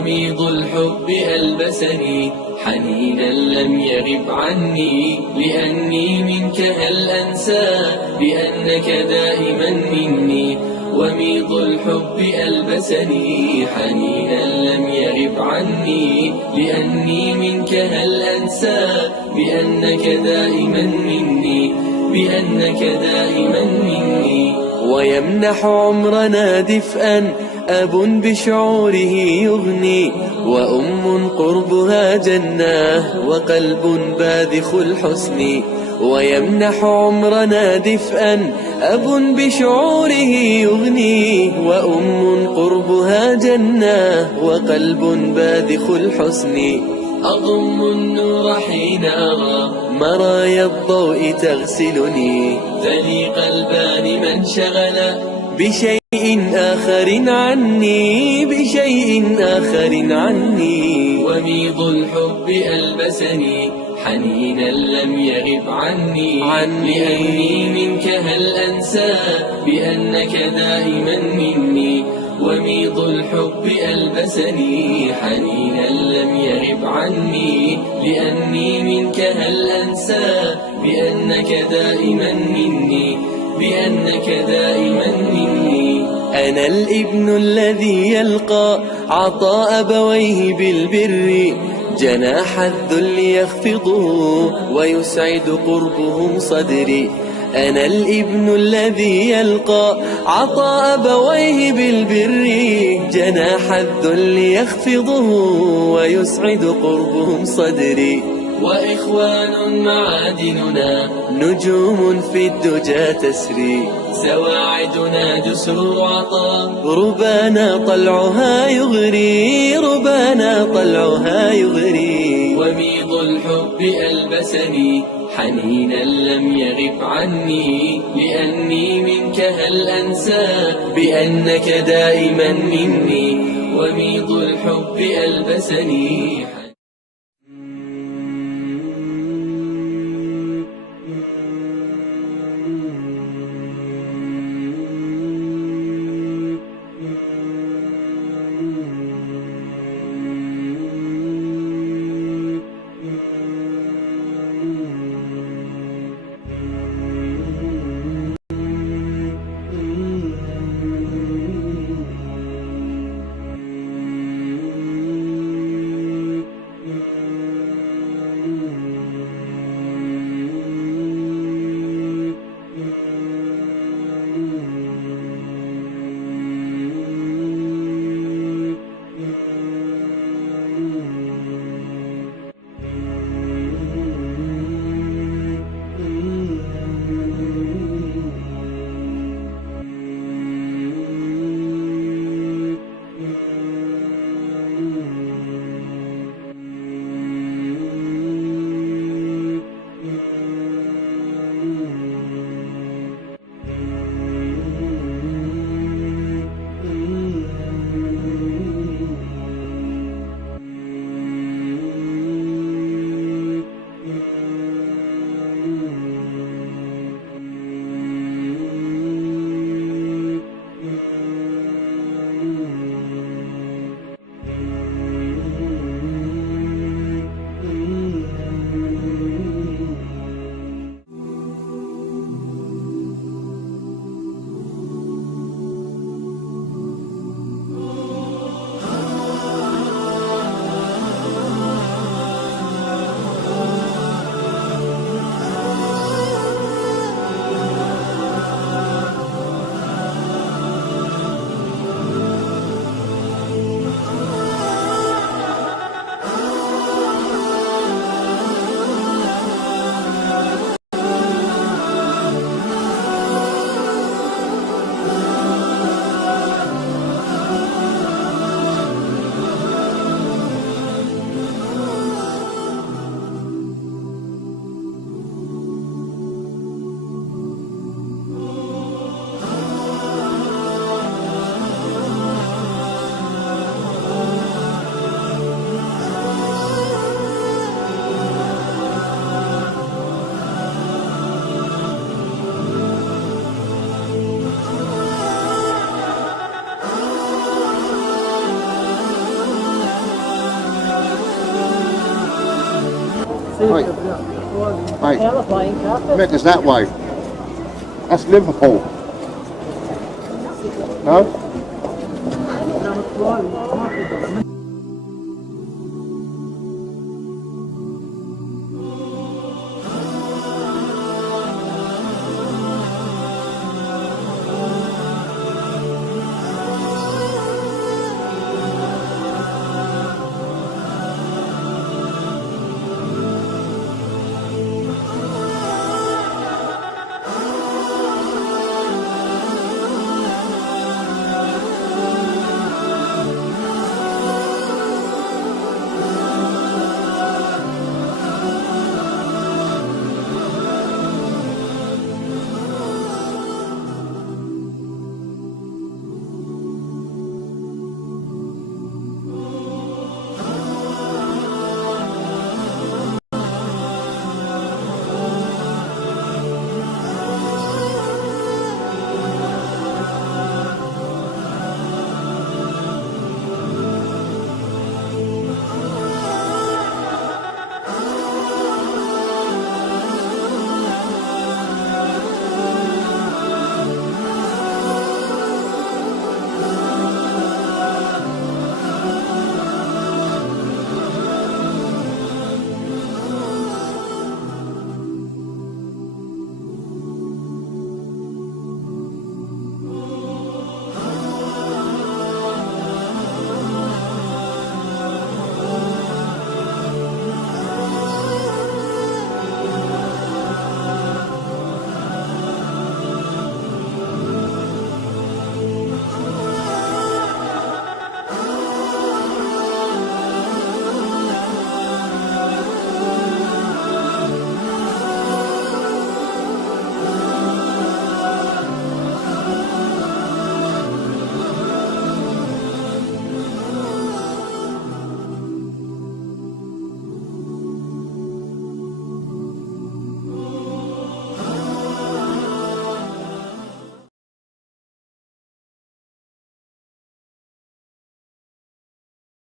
وميض الحب ألبسني حنينا لم يغب عني، لأني منك هل أنسى بأنك دائما مني. وميض الحب ألبسني حنينا لم يغب عني، لأني منك هل أنسى بأنك دائما مني، بأنك دائما مني. ويمنح عمرنا دفئا أب بشعوره يغني، وأم قربها جنة وقلب باذخ الحسن. ويمنح عمرنا دفئا أب بشعوره يغني، وأم قربها جنة وقلب باذخ الحسن. أضم النور حين أرى مرايا الضوء تغسلني، ذلي قلبان من شغل بشيء آخر عني، بشيء آخر عني. وميض الحب ألبسني حنينا لم يغب عني، لأني منك هل أنسى بأنك دائما مني. وميض الحب ألبسني حنينا لم يغب عني، لأني منك هل أنسى بأنك دائما مني، بأنك دائما مني. أنا الابن الذي يلقى عطاء أبويه بالبر، جناح الذل يخفضه ويسعد قربهم صدري. أنا الابن الذي يلقى عطاء أبويه بالبر، جناح الذل يخفضه ويسعد قربهم صدري. وإخوان معادننا نجوم في الدجى تسري، سواعدنا جسور عطاء ربانا طلعها يغري، ربانا طلعها يغري. وميض الحب ألبسني حنينا لم يغب عني، لأني منك هل أنسى بأنك دائما مني. وميض الحب ألبسني. Wait. Mate, Mecca's that way. That's Liverpool. No?